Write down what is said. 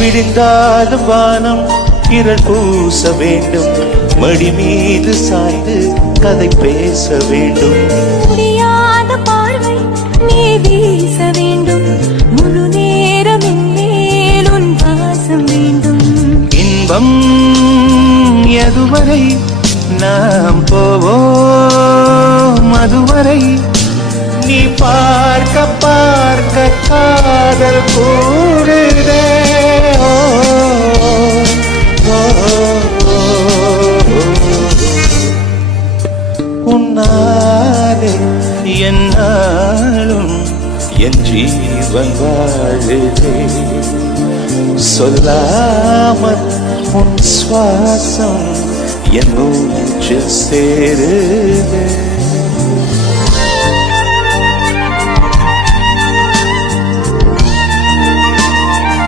விழுந்தாலும் வானம் இருள் பூச வேண்டும், மடி மீது சாய்ந்து கதை பேச வேண்டும். முடியாத பார்வை நீ வீச வேண்டும், முழு நேரம் மேல் உன் வாசம் வேண்டும். இன்பம் எதுவரை நாம் போவோம் அதுவரை, நீ பார்க்க பார்க்க காதல் கூடுதே. உன்னாலே என்னாலும் என் ஜீவன் வாழுதே, சொல்லாமல் உன் சுவாசம் என் மூச்சு சேருதே.